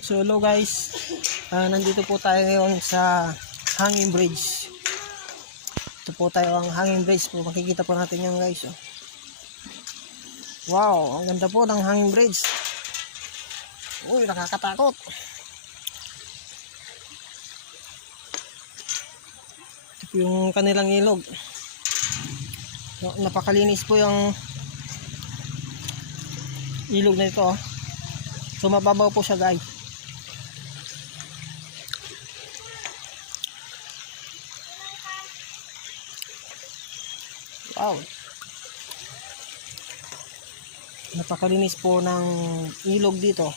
So hello guys, nandito po tayo ngayon sa hanging bridge. Ito po tayo ang hanging bridge po, makikita po natin yan guys. Oh. Wow, ang ganda po ng hanging bridge. Uy, nakakatakot. Ito po yung kanilang ilog. Napakalinis po yung ilog na ito. Oh. So mababaw po siya guys. Wow. Napakalinis po ng ilog dito.